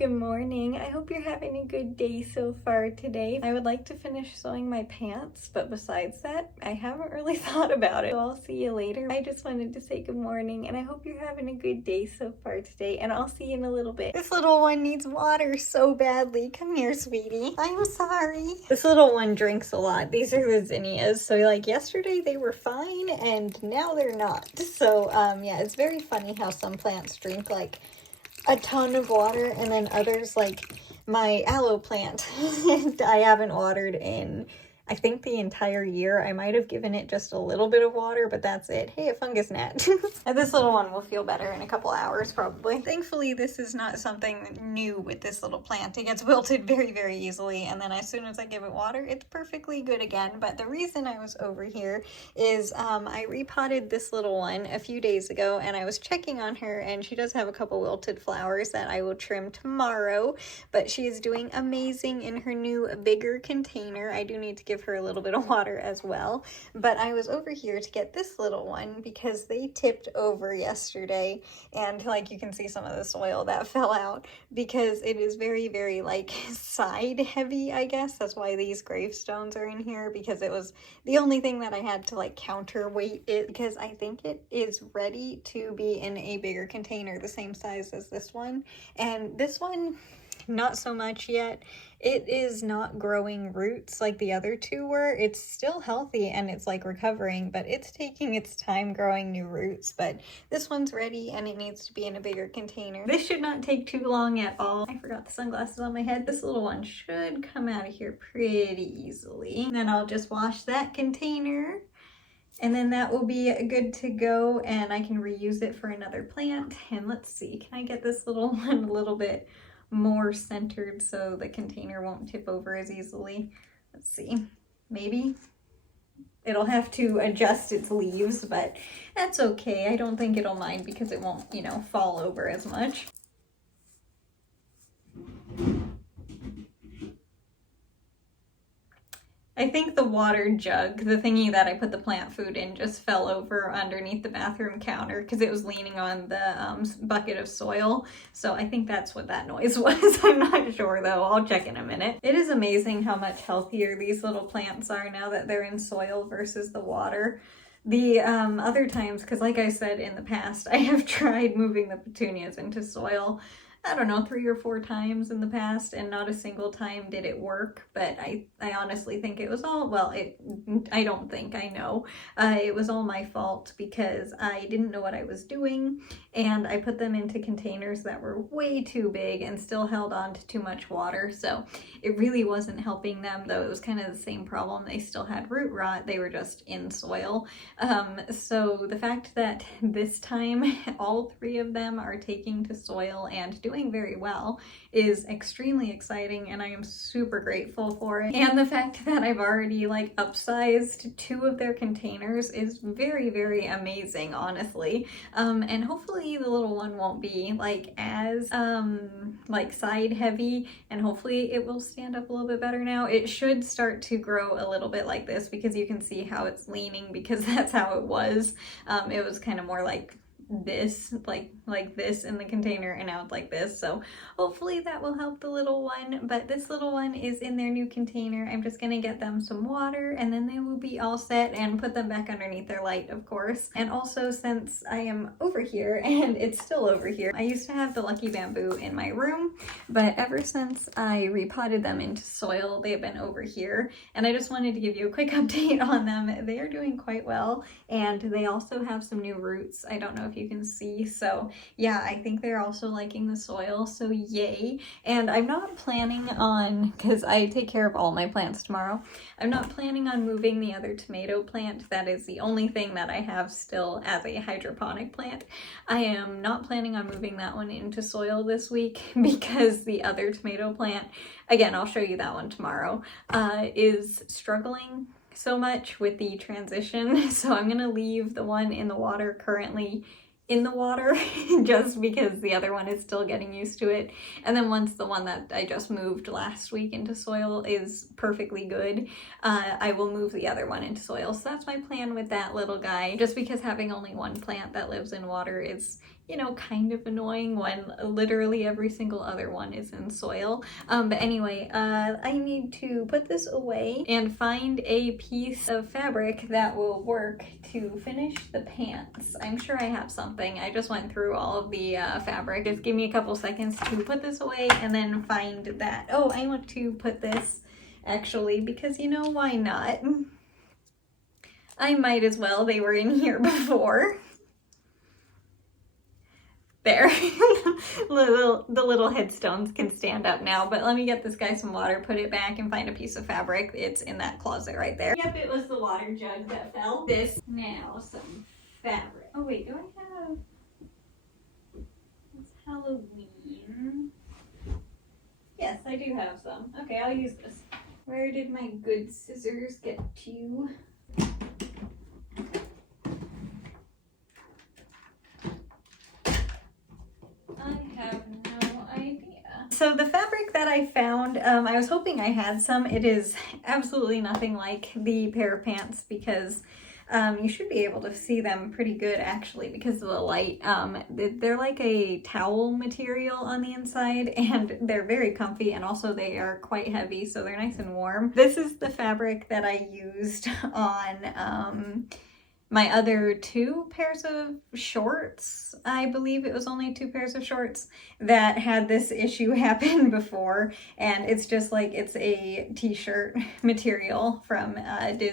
Good morning. I hope you're having a good day so far today. I would like to finish sewing my pants, but besides that, I haven't really thought about it. So I'll see you later. I just wanted to say good morning, and I hope you're having a good day so far today, and I'll see you in a little bit. This little one needs water so badly. Come here, sweetie. I'm sorry. This little one drinks a lot. These are the zinnias. So like yesterday they were fine, and now they're not. So yeah, it's very funny how some plants drink like a ton of water, and then others, like my aloe plant, I haven't watered in, I think, the entire year. I might have given it just a little bit of water, but that's it. Hey, a fungus gnat. And this little one will feel better in a couple hours, probably. Thankfully, this is not something new with this little plant. It gets wilted very, very easily, and then as soon as I give it water, it's perfectly good again. But the reason I was over here is I repotted this little one a few days ago, and I was checking on her, and she does have a couple wilted flowers that I will trim tomorrow, but she is doing amazing in her new bigger container. I do need to give her a little bit of water as well, but I was over here to get this little one because they tipped over yesterday, and like you can see some of the soil that fell out because it is very, very like side heavy, I guess. That's why these gravestones are in here, because it was the only thing that I had to like counterweight it, because I think it is ready to be in a bigger container the same size as this one, and this one not so much yet. It is not growing roots like the other two were. It's still healthy and it's like recovering, but it's taking its time growing new roots. But this one's ready and it needs to be in a bigger container. This should not take too long at all. I forgot the sunglasses on my head. This little one should come out of here pretty easily. And then I'll just wash that container, and then that will be good to go, and I can reuse it for another plant. And let's see, can I get this little one a little bit more centered so the container won't tip over as easily? Let's see, maybe. It'll have to adjust its leaves, but that's okay. I don't think it'll mind because it won't, you know, fall over as much. I think the water jug, the thingy that I put the plant food in, just fell over underneath the bathroom counter because it was leaning on the bucket of soil. So I think that's what that noise was. I'm not sure though. I'll check in a minute. It is amazing how much healthier these little plants are now that they're in soil versus the water. The other times, because like I said in the past, I have tried moving the petunias into soil, I don't know, 3 or 4 times in the past, and not a single time did it work. But I honestly think it was all, well, I don't think, I know, it was all my fault because I didn't know what I was doing, and I put them into containers that were way too big and still held on to too much water. So it really wasn't helping them, though it was kind of the same problem. They still had root rot, they were just in soil. So the fact that this time all 3 of them are taking to soil and doing very well is extremely exciting, and I am super grateful for it. And the fact that I've already like upsized 2 of their containers is very, very amazing, honestly. And hopefully the little one won't be like as like side heavy, and hopefully it will stand up a little bit better now. It should start to grow a little bit like this because you can see how it's leaning, because that's how it was. It was kind of more like this, like this in the container, and now it's like this. So hopefully that will help the little one. But this little one is in their new container. I'm just gonna get them some water, and then they will be all set, and put them back underneath their light, of course. And also, since I am over here, and it's still over here, I used to have the lucky bamboo in my room, but ever since I repotted them into soil, they have been over here, and I just wanted to give you a quick update on them. They are doing quite well, and they also have some new roots. I don't know if you can see. So yeah, I think they're also liking the soil, so yay. And I'm not planning on, because I take care of all my plants tomorrow, I'm not planning on moving the other tomato plant. That is the only thing that I have still as a hydroponic plant. I am not planning on moving that one into soil this week because the other tomato plant, again, I'll show you that one tomorrow, is struggling so much with the transition. So I'm gonna leave the one in the water currently in the water just because the other one is still getting used to it. And then once the one that I just moved last week into soil is perfectly good, I will move the other one into soil. So that's my plan with that little guy, just because having only one plant that lives in water is you know, kind of annoying when literally every single other one is in soil. But anyway, I need to put this away and find a piece of fabric that will work to finish the pants. I'm sure I have something. I just went through all of the fabric. Just give me a couple seconds to put this away and then find that. Oh, I want to put this actually because, you know, why not? I might as well. They were in here before. There. The little headstones can stand up now, but let me get this guy some water, put it back, and find a piece of fabric. It's in that closet right there. Yep, it was the water jug that fell. This now, some fabric. Oh wait, do I have... It's Halloween. Yes, I do have some. Okay, I'll use this. Where did my good scissors get to? So the fabric that I found, I was hoping I had some. It is absolutely nothing like the pair of pants because you should be able to see them pretty good actually because of the light. They're like a towel material on the inside and they're very comfy, and also they are quite heavy, so they're nice and warm. This is the fabric that I used on my other 2 pairs of shorts. I believe it was only 2 pairs of shorts that had this issue happen before, and it's just like, it's a t-shirt material from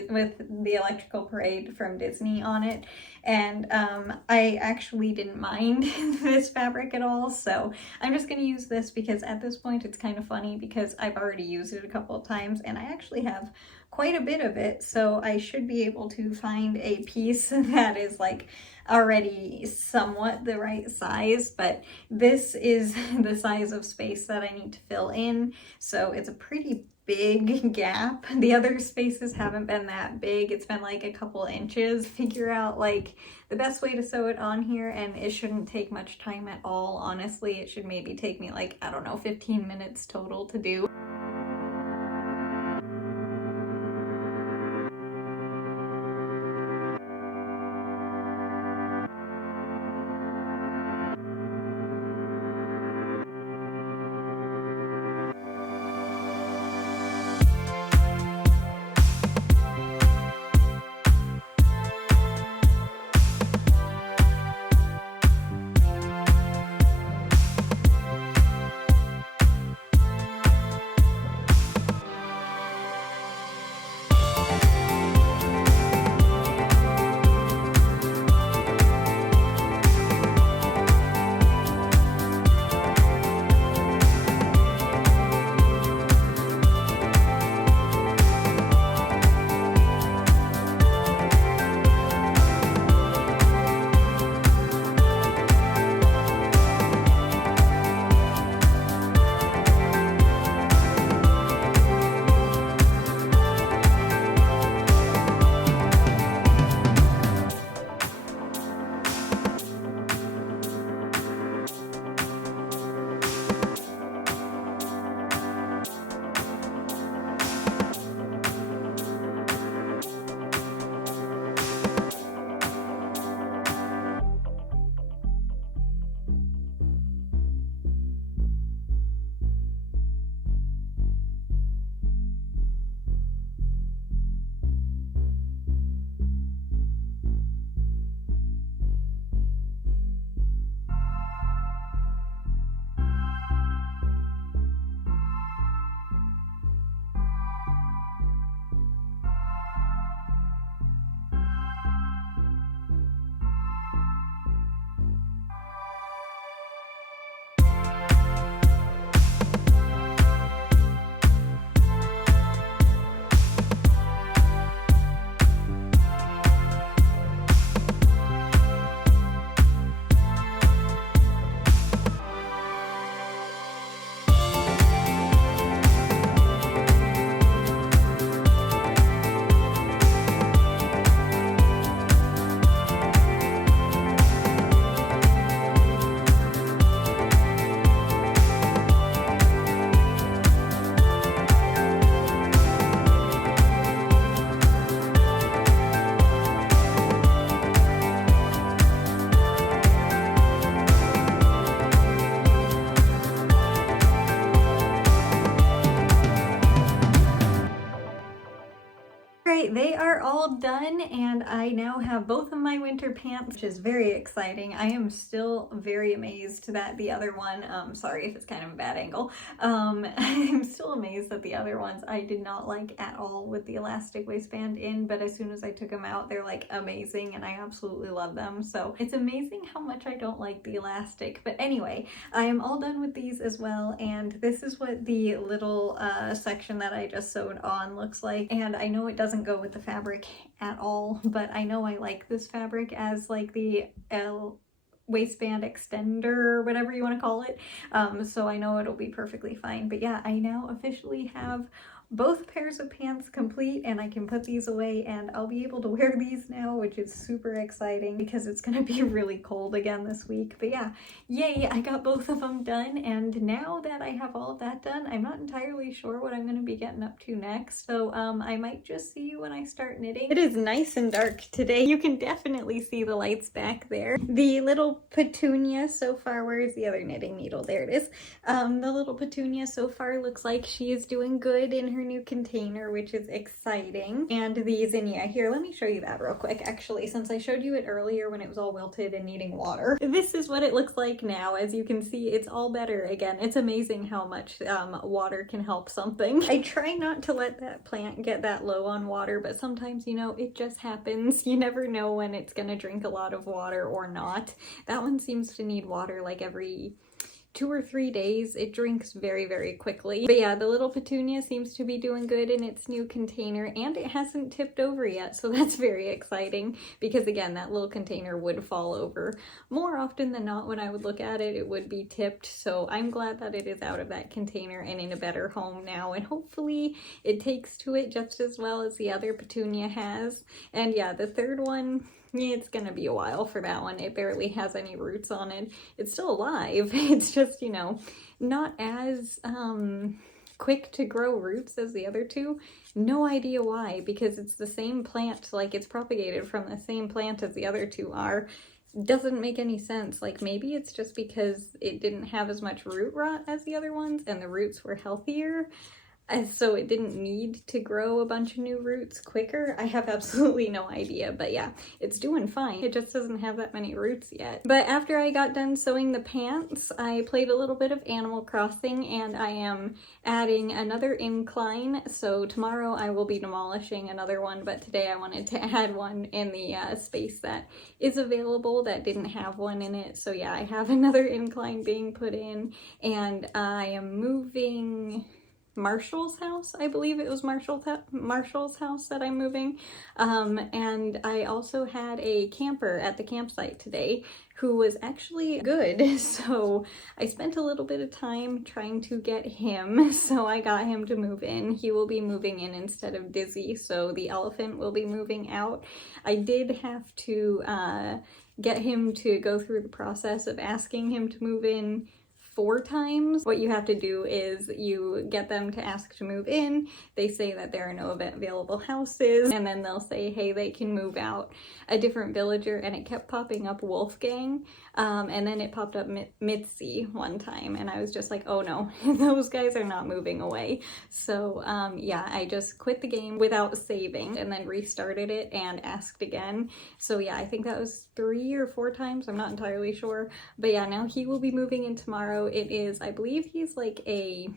with the Electrical Parade from Disney on it, and I actually didn't mind this fabric at all, so I'm just gonna use this because at this point it's kind of funny because I've already used it a couple of times and I actually have quite a bit of it, so I should be able to find a piece that is like already somewhat the right size, but this is the size of space that I need to fill in, so it's a pretty big gap. The other spaces haven't been that big. It's been like a couple inches. Figure out like the best way to sew it on here, and it shouldn't take much time at all. Honestly, it should maybe take me like, I don't know, 15 minutes total to do. right, they are all done, and I now have both of my winter pants, which is very exciting. I am still very amazed that the other one, sorry if it's kind of a bad angle, I'm still amazed that the other ones I did not like at all with the elastic waistband in, but as soon as I took them out, they're like amazing, and I absolutely love them. So it's amazing how much I don't like the elastic. But anyway, I am all done with these as well, and this is what the little section that I just sewed on looks like. And I know it doesn't go with the fabric at all, but I know I like this fabric as like the waistband extender or whatever you want to call it. So I know it'll be perfectly fine. But yeah, I now officially have both pairs of pants complete, and I can put these away, and I'll be able to wear these now, which is super exciting because it's gonna be really cold again this week. But yeah, yay, I got both of them done, and now that I have all of that done, I'm not entirely sure what I'm gonna be getting up to next, so I might just see you when I start knitting. It is nice and dark today. You can definitely see the lights back there. The little petunia so far, where's the other knitting needle? There it is. The little petunia so far looks like she is doing good in her new container, which is exciting. And the zinnia here, let me show you that real quick actually, since I showed you it earlier when it was all wilted and needing water. This is what it looks like now. As you can see, it's all better again. It's amazing how much water can help something. I try not to let that plant get that low on water, but sometimes, you know, it just happens. You never know when it's gonna drink a lot of water or not. That one seems to need water like every 2 or 3 days. It drinks very, very quickly. But yeah, the little petunia seems to be doing good in its new container, and it hasn't tipped over yet, so that's very exciting because again, that little container would fall over. More often than not, when I would look at it, it would be tipped, so I'm glad that it is out of that container and in a better home now, and hopefully it takes to it just as well as the other petunia has. And yeah, the third one, yeah, it's gonna be a while for that one. It barely has any roots on it. It's still alive. It's just, you know, not as quick to grow roots as the other two. No idea why, because it's the same plant, like it's propagated from the same plant as the other two are. Doesn't make any sense. Like maybe it's just because it didn't have as much root rot as the other ones and the roots were healthier, so it didn't need to grow a bunch of new roots quicker. I have absolutely no idea, but yeah, it's doing fine. It just doesn't have that many roots yet. But after I got done sewing the pants, I played a little bit of Animal Crossing, and I am adding another incline. So tomorrow I will be demolishing another one, but today I wanted to add one in the space that is available that didn't have one in it. So yeah, I have another incline being put in, and I am moving Marshall's house. I believe it was Marshall's house that I'm moving. And I also had a camper at the campsite today who was actually good. So I spent a little bit of time trying to get him. So I got him to move in. He will be moving in instead of Dizzy. So the elephant will be moving out. I did have to get him to go through the process of asking him to move in 4 times. What you have to do is you get them to ask to move in, they say that there are no available houses, and then they'll say, hey, they can move out a different villager, and it kept popping up Wolfgang, and then it popped up Mitzi one time, and I was just like, oh no, those guys are not moving away. So yeah, I just quit the game without saving and then restarted it and asked again. So yeah, I think that was 3 or 4 times, I'm not entirely sure, but yeah, now he will be moving in tomorrow. It is, I believe he's like a,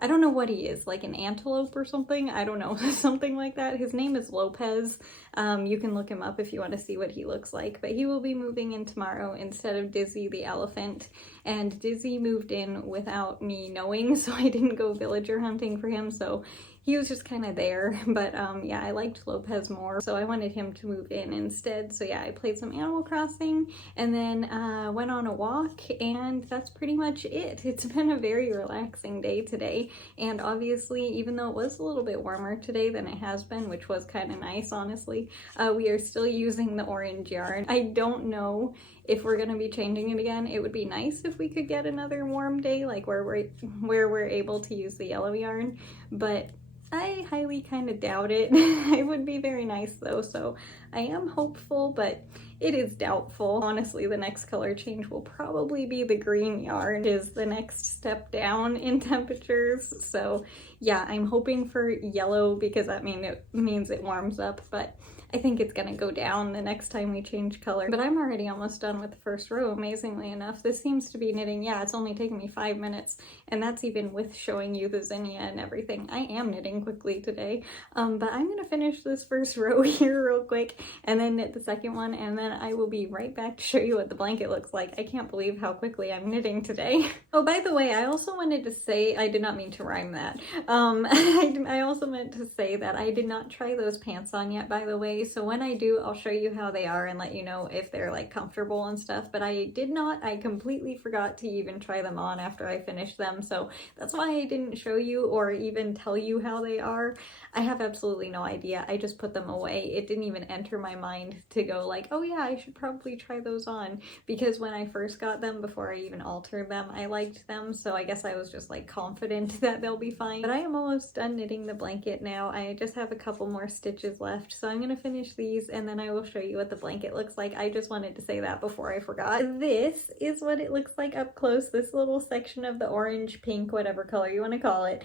I don't know what he is, like an antelope or something, I don't know, something like that. His name is Lopez. You can look him up if you want to see what he looks like, but he will be moving in tomorrow instead of Dizzy the elephant. And Dizzy moved in without me knowing, so I didn't go villager hunting for him, so he was just kind of there. But yeah, I liked Lopez more, so I wanted him to move in instead. So yeah, I played some Animal Crossing and then went on a walk, and that's pretty much it. It's been a very relaxing day today, and obviously, even though it was a little bit warmer today than it has been, which was kind of nice, honestly, we are still using the orange yarn. I don't know if we're gonna be changing it again. It would be nice if we could get another warm day, like where we're able to use the yellow yarn, but I highly kind of doubt it. It would be very nice though, so I am hopeful, but it is doubtful. Honestly, the next color change will probably be the green yarn, is the next step down in temperatures. So yeah, I'm hoping for yellow because that means it warms up, but I think it's gonna go down the next time we change color. But I'm already almost done with the first row, amazingly enough. This seems to be knitting, yeah, it's only taken me 5 minutes, and that's even with showing you the zinnia and everything. I am knitting quickly today, but I'm gonna finish this first row here real quick and then knit the second one, and then I will be right back to show you what the blanket looks like. I can't believe how quickly I'm knitting today. Oh, by the way, I also wanted to say, I did not mean to rhyme that. I also meant to say that I did not try those pants on yet, by the way. So when I do, I'll show you how they are and let you know if they're like comfortable and stuff. But I did not, I completely forgot to even try them on after I finished them. So that's why I didn't show you or even tell you how they are. I have absolutely no idea. I just put them away. It didn't even enter my mind to go like, oh yeah, I should probably try those on, because when I first got them, before I even altered them, I liked them. So I guess I was just like confident that they'll be fine. But I am almost done knitting the blanket now. I just have a couple more stitches left. So I'm gonna finish these and then I will show you what the blanket looks like. I just wanted to say that before I forgot. This is what it looks like up close. This little section of the orange, pink, whatever color you want to call it,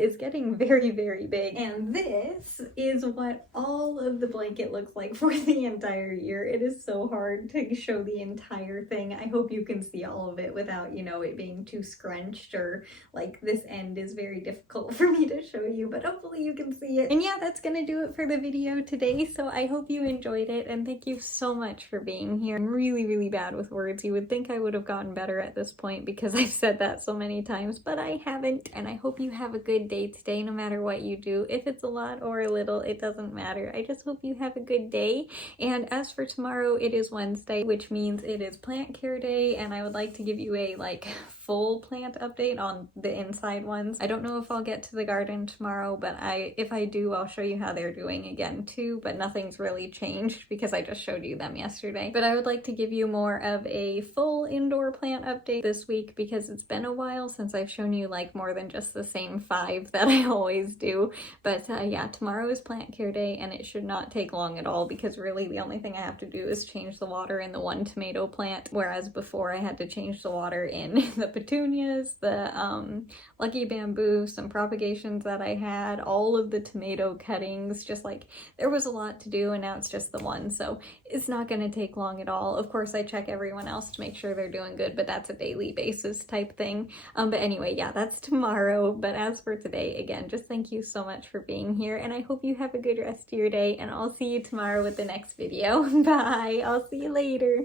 is getting very, very big. And this is what all of the blanket looks like for the entire year. It is so hard to show the entire thing. I hope you can see all of it without, you know, it being too scrunched, or like this end is very difficult for me to show you, but hopefully you can see it. And yeah, that's gonna do it for the video today. So I hope you enjoyed it, and thank you so much for being here. I'm really, really bad with words. You would think I would have gotten better at this point because I've said that so many times, but I haven't. And I hope you have a good day today, no matter what you do. If it's a lot or a little, it doesn't matter. I just hope you have a good day. And as for tomorrow, it is Wednesday, which means it is plant care day, and I would like to give you a like full plant update on the inside ones. I don't know if I'll get to the garden tomorrow, but if I do, I'll show you how they're doing again too, but nothing's really changed because I just showed you them yesterday. But I would like to give you more of a full indoor plant update this week because it's been a while since I've shown you like more than just the same 5 that I always do. But yeah, tomorrow is plant care day and it should not take long at all because really the only thing I have to do is change the water in the one tomato plant, whereas before I had to change the water in the petunias, the lucky bamboo, some propagations that I had, all of the tomato cuttings, just like there was a lot to do, and now it's just the one, so it's not going to take long at all. Of course I check everyone else to make sure they're doing good, but that's a daily basis type thing. But anyway, yeah, that's tomorrow. But as for today, again, just thank you so much for being here, and I hope you have a good rest of your day, and I'll see you tomorrow with the next video. Bye! I'll see you later.